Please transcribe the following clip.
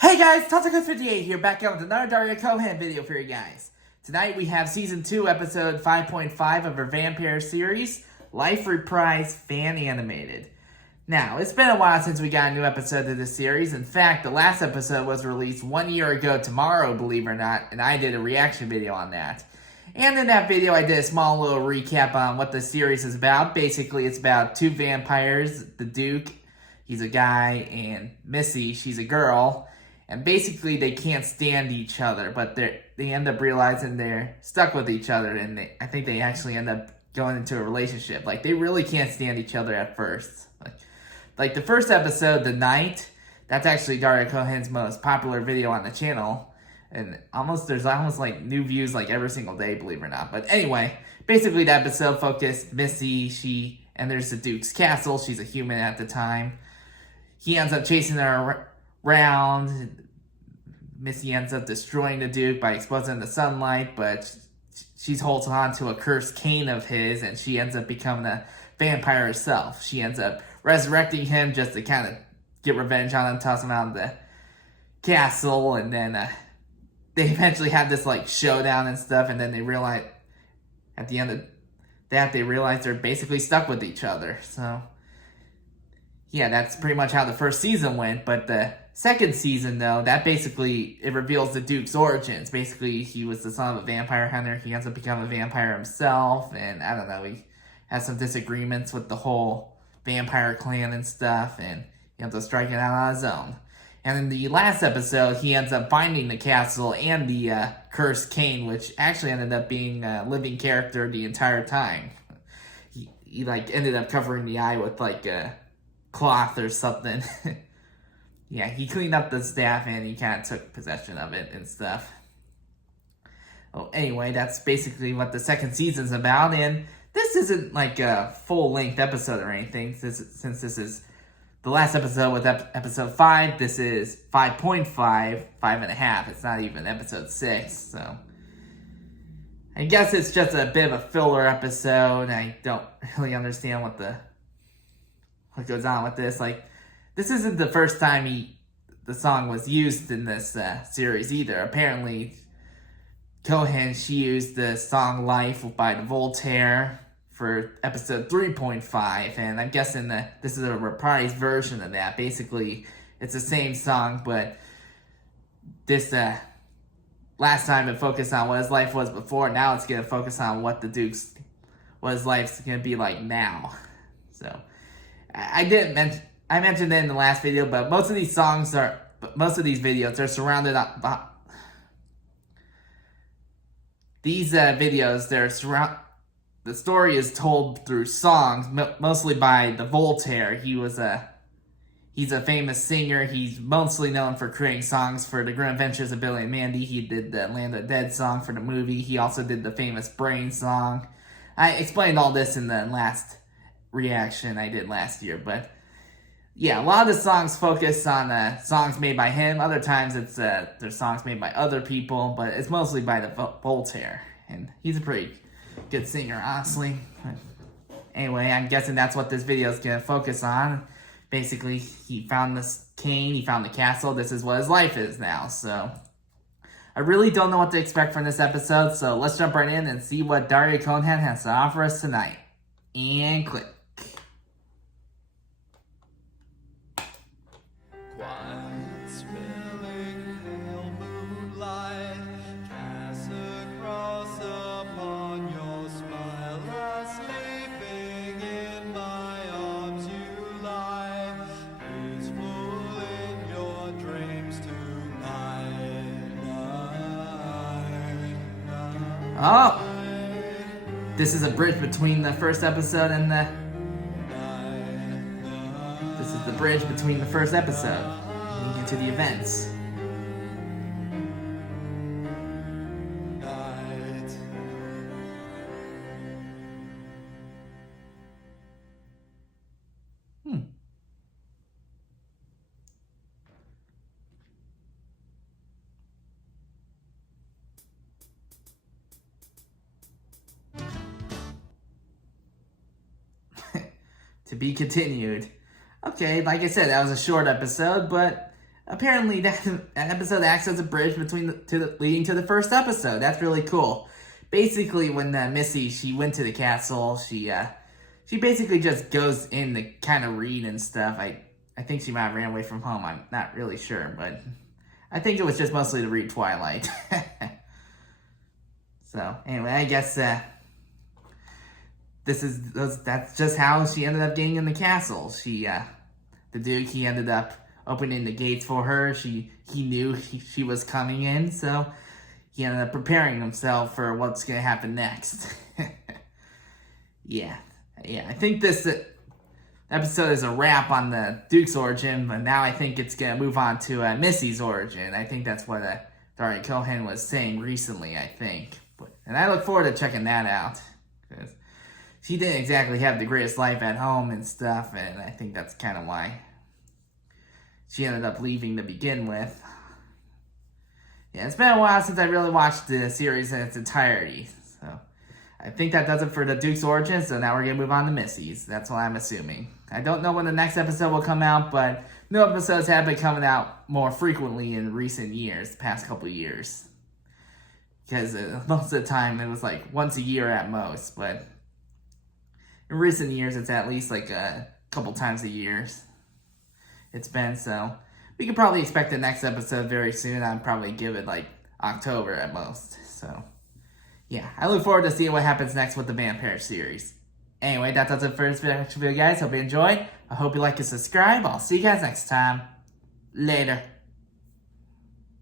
Hey guys, Tacos58 here, back out with another Daria Cohen video for you guys. Tonight we have Season 2, Episode 5.5 of her Vampair series, Life Reprise Fan Animated. Now, it's been a while since we got a new episode of this series. In fact, the last episode was released 1 year ago tomorrow, believe it or not, and I did a reaction video on that. And in that video, I did a small little recap on what the series is about. Basically, it's about two vampires, the Duke, he's a guy, and Missi, she's a girl. And basically, they can't stand each other, but they end up realizing they're stuck with each other, and I think they actually end up going into a relationship. Like, they really can't stand each other at first. Like the first episode, The Night, that's actually Daria Cohen's most popular video on the channel. And there's almost like new views like every single day, believe it or not. But anyway, basically the episode focused Missi, she enters the Duke's castle. She's a human at the time. He ends up chasing her around. Missi ends up destroying the Duke by exposing the sunlight, but she holds on to a cursed cane of his, and she ends up becoming a vampire herself. She ends up resurrecting him just to kind of get revenge on him, toss him out of the castle, and then they eventually have this like showdown and stuff, and then they realize at the end of that they're basically stuck with each other. So yeah, that's pretty much how the first season went. But the second season, though, that basically, it reveals the Duke's origins. Basically, he was the son of a vampire hunter. He ends up becoming a vampire himself. And I don't know, he has some disagreements with the whole vampire clan and stuff. And he ends up striking out on his own. And in the last episode, he ends up finding the castle and the cursed cane, which actually ended up being a living character the entire time. He like ended up covering the eye with like a cloth or something. Yeah, he cleaned up the staff and he kind of took possession of it and stuff. Well, anyway, that's basically what the second season's about, and this isn't like a full-length episode or anything, since this is the last episode with episode 5, this is 5.5, 5.5, it's not even episode 6, so I guess it's just a bit of a filler episode. I don't really understand what goes on with this. Like, this isn't the first time the song was used in this series either. Apparently, Cohen, she used the song Life by Voltaire for episode 3.5, and I'm guessing that this is a reprise version of that. Basically, it's the same song, but this last time it focused on what his life was before. Now it's going to focus on what his life's going to be like now. So I mentioned it in the last video, but most of these videos are surrounded by the story is told through songs, mostly by the Voltaire. He's a famous singer. He's mostly known for creating songs for The Grim Adventures of Billy and Mandy. He did the Land of the Dead song for the movie. He also did the famous Brain song. I explained all this in the last reaction I did last year, but yeah, a lot of the songs focus on songs made by him. Other times it's there's songs made by other people, but it's mostly by the Voltaire, and he's a pretty good singer, honestly. Anyway, I'm guessing that's what this video is gonna focus on. Basically, he found this cane, he found the castle. This is what his life is now. So I really don't know what to expect from this episode. So let's jump right in and see what Daria Cohen has to offer us tonight. And click. Oh! This is a bridge between the first episode and This is the bridge between the first episode leading into the events. To be continued. Okay, like I said, that was a short episode, but apparently that episode acts as a bridge between leading to the first episode. That's really cool. Basically, when Missi, she went to the castle, she basically just goes in to kind of read and stuff. I think she might have ran away from home. I'm not really sure, but I think it was just mostly to read Twilight. So, anyway, I guess that's just how she ended up getting in the castle. The Duke, he ended up opening the gates for her. He knew she was coming in, so he ended up preparing himself for what's going to happen next. Yeah, I think this episode is a wrap on the Duke's origin, but now I think it's going to move on to Missi's origin. I think that's what Daria Cohen was saying recently, I think. And I look forward to checking that out, because she didn't exactly have the greatest life at home and stuff, and I think that's kind of why she ended up leaving to begin with. Yeah, it's been a while since I really watched the series in its entirety, so I think that does it for the Duke's origin, so now we're going to move on to Missi's. That's what I'm assuming. I don't know when the next episode will come out, but new episodes have been coming out more frequently in recent years, the past couple years. Because most of the time it was like once a year at most, but in recent years it's at least like a couple times a year it's been, so we could probably expect the next episode very soon. I'd probably give it like October at most, so yeah, I look forward to seeing what happens next with the Vampair series. Anyway, that does it for this video, guys. Hope you enjoy. I hope you like and subscribe. I'll see you guys next time. Later.